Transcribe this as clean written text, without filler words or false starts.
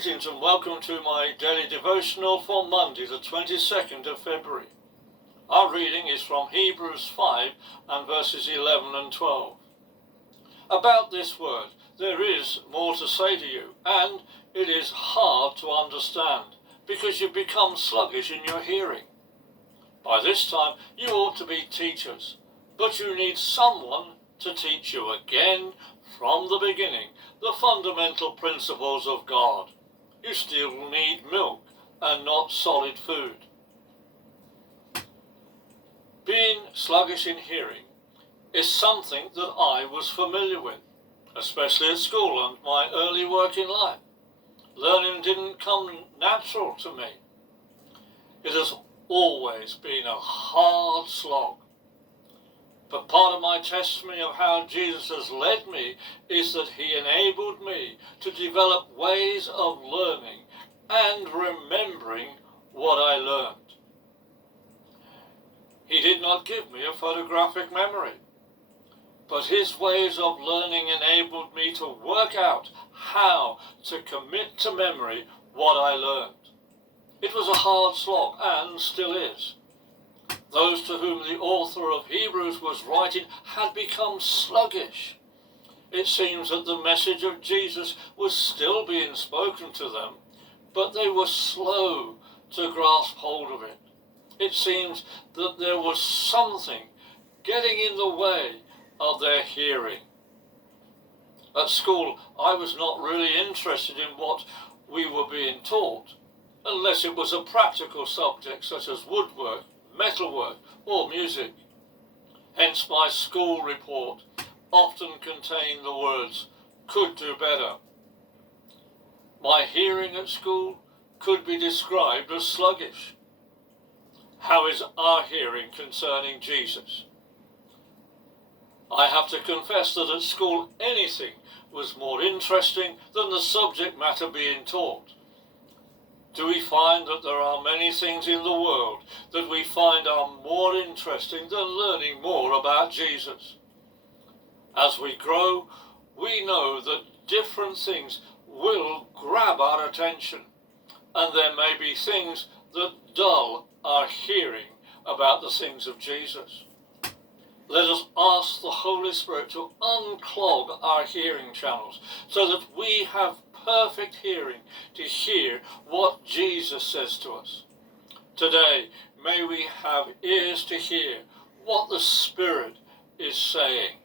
Greetings and welcome to my daily devotional for Monday, the 22nd of February. Our reading is from Hebrews 5 and verses 11 and 12. About this word, there is more to say to you, and it is hard to understand, because you become sluggish in your hearing. By this time, you ought to be teachers, but you need someone to teach you again from the beginning the fundamental principles of God. You still need milk and not solid food. Being sluggish in hearing is something that I was familiar with, especially at school and my early working life. Learning didn't come natural to me. It has always been a hard slog. But part of my testimony of how Jesus has led me is that he enabled me to develop ways of learning and remembering what I learned. He did not give me a photographic memory, but his ways of learning enabled me to work out how to commit to memory what I learned. It was a hard slog, and still is. Those to whom the author of Hebrews was writing had become sluggish. It seems that the message of Jesus was still being spoken to them, but they were slow to grasp hold of it. It seems that there was something getting in the way of their hearing. At school, I was not really interested in what we were being taught, unless it was a practical subject such as woodwork, metalwork, or music. Hence my school report often contained the words, "could do better." My hearing at school could be described as sluggish. How is our hearing concerning Jesus? I have to confess that at school anything was more interesting than the subject matter being taught. Do we find that there are many things in the world that we find are more interesting than learning more about Jesus? As we grow, we know that different things will grab our attention, and there may be things that dull our hearing about the things of Jesus. Let us ask the Holy Spirit to unclog our hearing channels so that we have perfect hearing to hear what Jesus says to us. Today, may we have ears to hear what the Spirit is saying.